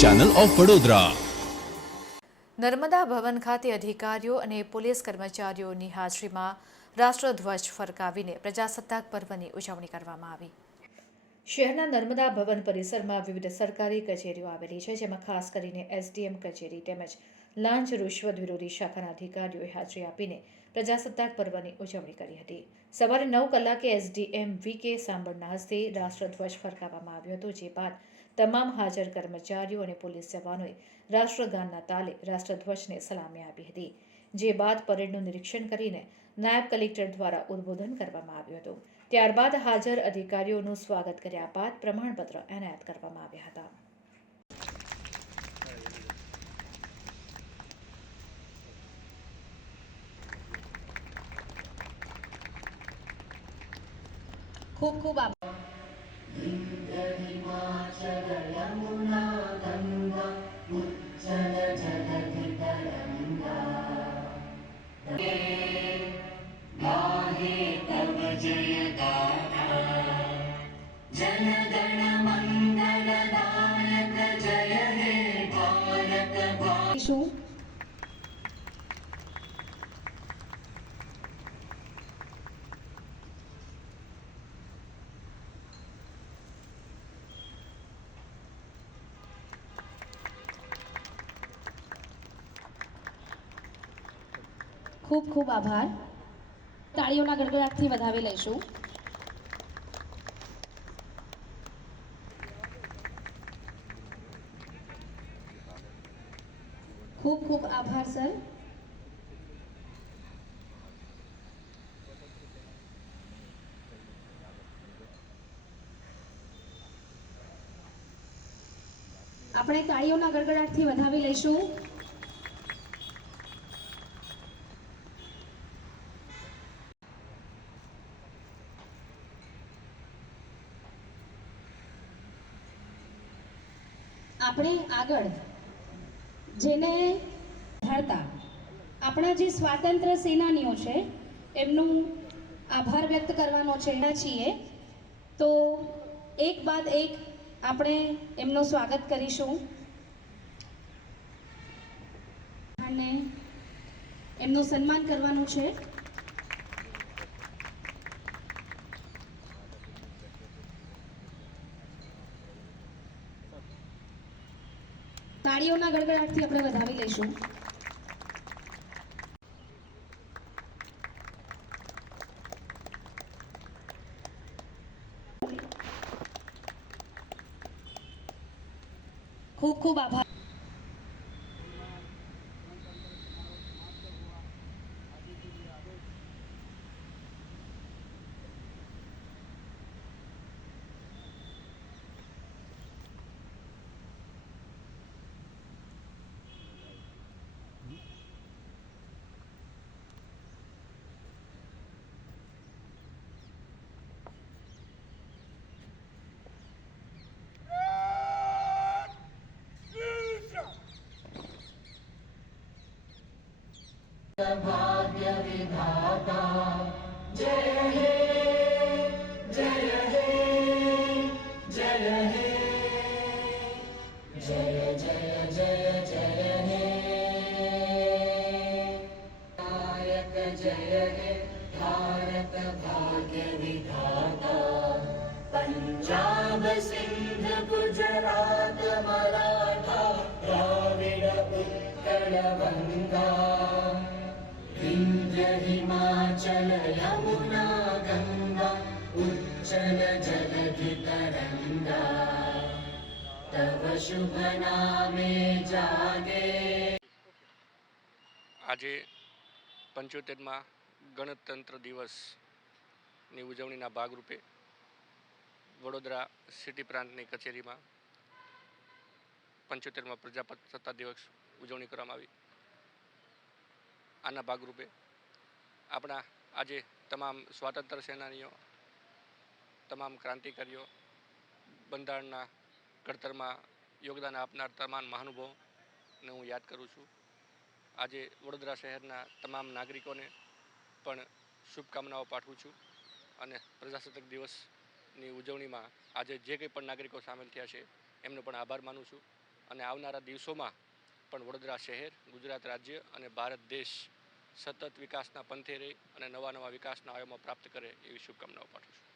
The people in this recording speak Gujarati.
Channel of Vadodara. નર્મદા ભવન ખાતે અધિકારીઓ અને પોલીસ કર્મચારીઓની હાજરીમાં રાષ્ટ્રધ્વજ ફરકાવીને પ્રજાસત્તાક પર્વની ઉજવણી કરવામાં આવી। શહેરના નર્મદા ભવન પરિસરમાં વિવિધ સરકારી કચેરીઓ આવેલી છે, જેમાં ખાસ કરીને એસડીએમ કચેરી તેમજ લાંચ રૂશ્વત વિરોધી શાખાના અધિકારીઓએ હાજરી આપીને પ્રજાસત્તાક પર્વની ઉજવણી કરી હતી। સવારે 9 કલાકે એસડીએમ વી.કે. સાંબળના હસ્તે રાષ્ટ્રધ્વજ ફરકાવવામાં આવ્યો હતો, જે બાદ તમામ હાજર કર્મચારીઓ અને પોલીસ જવાનોએ રાષ્ટ્રગાનના તાલે રાષ્ટ્રધ્વજને સલામી આપી હતી, જે બાદ પરેડનું નિરીક્ષણ કરીને નાયબ કલેક્ટર દ્વારા ઉદ્બોધન કરવામાં આવ્યું હતું। ત્યારબાદ હાજર અધિકારીઓનું સ્વાગત કર્યા બાદ પ્રમાણપત્ર એનાયત કરવામાં આવ્યા હતા। ખૂબ ખૂબ આભાર। ખૂબ ખૂબ આભાર। તાળીઓના ગડગડાટથી વધાવી લઈશું। ખૂબ ખૂબ આભાર સર। આપણે તાળીઓના ગડગડાટથી વધાવી લઈશું। આપણે આગળ જેને ધરતા આપણા જે સ્વાતંત્ર્ય સેનાનીઓ છે એમનું આભાર વ્યક્ત કરવાનો છે છીએ, તો એક બાદ એક આપણે એમનું સ્વાગત કરીશું અને એમનું સન્માન કરવાનું છે। તાળીઓના ગડગડાટથી આપણે વધાવી લઈશું। ખૂબ ખૂબ આભાર। भाग्य विधाता जय हे जय हे जय हे जय जय जय जय हे नायक जय हे भारत भाग्य विधाता पंजाब सिंध गुजरात मराठा द्राविड उत्कल गंगा हिमाचल यमुना गंगा उच्चल जलधि तरंगा तव शुभ नामे जागे। આજે 75મા ગણતંત્ર દિવસની ઉજવણીના ભાગરૂપે વડોદરા સિટી પ્રાંતની કચેરીમાં 75મા પ્રજાસત્તાક દિવસ ઉજવણી કરવામાં આવી। આના ભાગરૂપે આપણા આજે તમામ સ્વાતંત્ર્ય સેનાનીઓ, તમામ ક્રાંતિકારીઓ, બંધારણના ઘડતરમાં યોગદાન આપનાર તમામ મહાનુભાવોને હું યાદ કરું છું। આજે વડોદરા શહેરના તમામ નાગરિકોને પણ શુભકામનાઓ પાઠવું છું અને પ્રજાસત્તાક દિવસની ઉજવણીમાં આજે જે કંઈ પણ નાગરિકો સામેલ થયા છે એમનો પણ આભાર માનું છું અને આવનારા દિવસોમાં પણ વડોદરા શહેર, ગુજરાત રાજ્ય અને ભારત દેશ સતત વિકાસના પંથે રહે અને નવા વિકાસના આયામો પ્રાપ્ત કરે એવી શુભકામનાઓ પાઠવું છું.